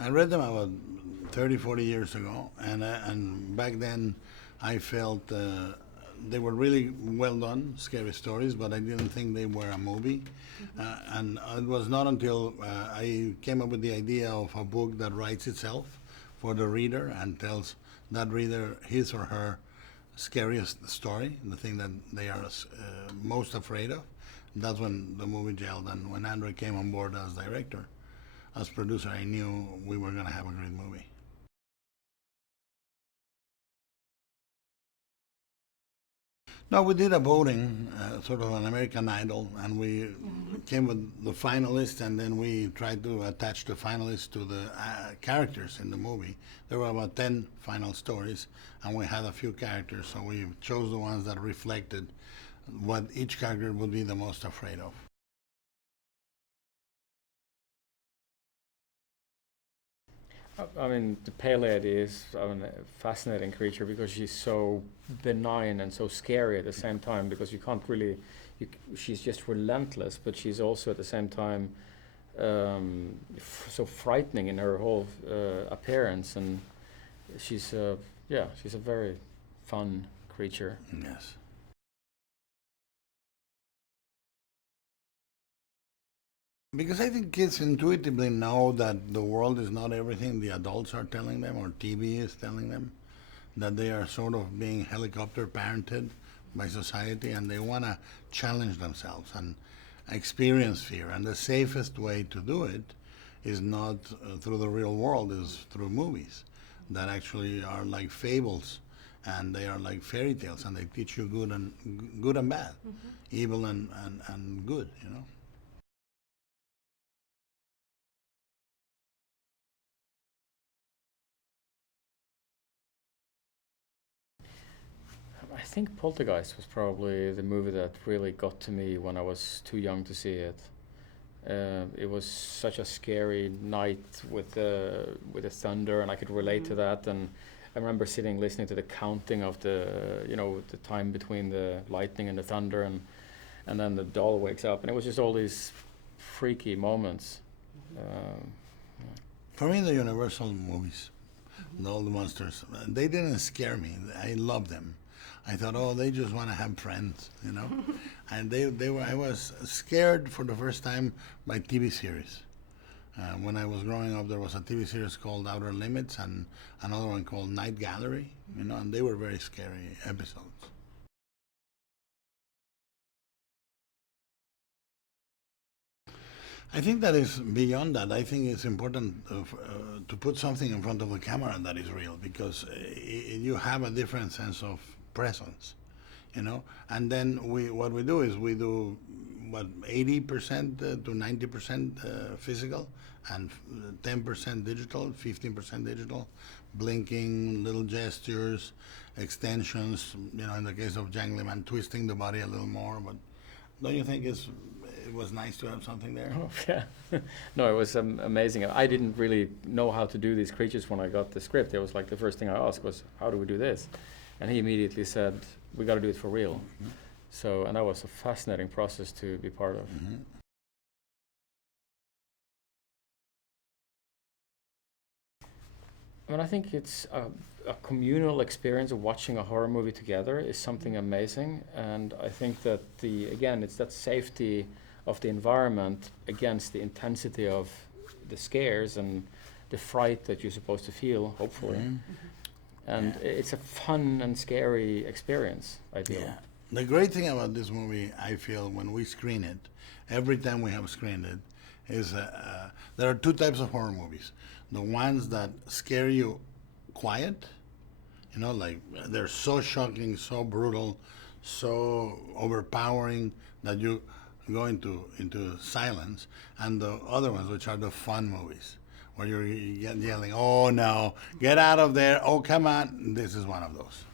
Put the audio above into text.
I read them about 30, 40 years ago, and back then I felt they were really well done, scary stories, but I didn't think they were a movie. And it was not until I came up with the idea of a book that writes itself for the reader and tells that reader his or her scariest story, the thing that they are most afraid of. That's when the movie gelled, and when André came on board as director, as producer, I knew we were going to have a great movie. No, we did a voting, sort of an American Idol, and we came with the finalists, and then we tried to attach the finalists to the characters in the movie. There were about 10 final stories, and we had a few characters, so we chose the ones that reflected what each character would be the most afraid of. I mean, the pale lady is a fascinating creature because she's so benign and so scary at the same time, because you can't really, she's just relentless, but she's also at the same time so frightening in her whole appearance, and she's a very fun creature. Yes. Because I think kids intuitively know that the world is not everything the adults are telling them or TV is telling them, that they are sort of being helicopter parented by society, and they want to challenge themselves and experience fear. And the safest way to do it is not through the real world, is through movies that actually are like fables, and they are like fairy tales, and they teach you good and bad, evil and good, you know. I think Poltergeist was probably the movie that really got to me when I was too young to see it. It was such a scary night with the thunder, and I could relate to that. And I remember sitting listening to the counting of the time between the lightning and the thunder, and then the doll wakes up, and it was just all these freaky moments. For me, the Universal movies, all the monsters, they didn't scare me. I loved them. I thought, oh, they just want to have friends, you know. And I was scared for the first time by TV series. When I was growing up, there was a TV series called Outer Limits and another one called Night Gallery, you know, and they were very scary episodes. I think that is beyond that. I think it's important to put something in front of the camera that is real, because you have a different sense of presence, you know. And then what we do is we do 80% to 90% physical, and 10% digital, 15% digital, blinking, little gestures, extensions. You know, in the case of Jangly Man, twisting the body a little more. But don't you think it was nice to have something there? Oh, yeah. No, it was amazing. I didn't really know how to do these creatures when I got the script. It was like the first thing I asked was, how do we do this? And he immediately said, we got to do it for real. So, and that was a fascinating process to be part of. I mean, I think it's a communal experience of watching a horror movie together is something amazing. And I think that it's that safety of the environment against the intensity of the scares and the fright that you're supposed to feel, hopefully. And it's a fun and scary experience, I feel. Yeah. The great thing about this movie, I feel, when we screen it, every time we have screened it, is there are two types of horror movies. The ones that scare you quiet, you know, like they're so shocking, so brutal, so overpowering that you go into silence, and the other ones, which are the fun movies, where you're yelling, oh no, get out of there, oh come on. This is one of those.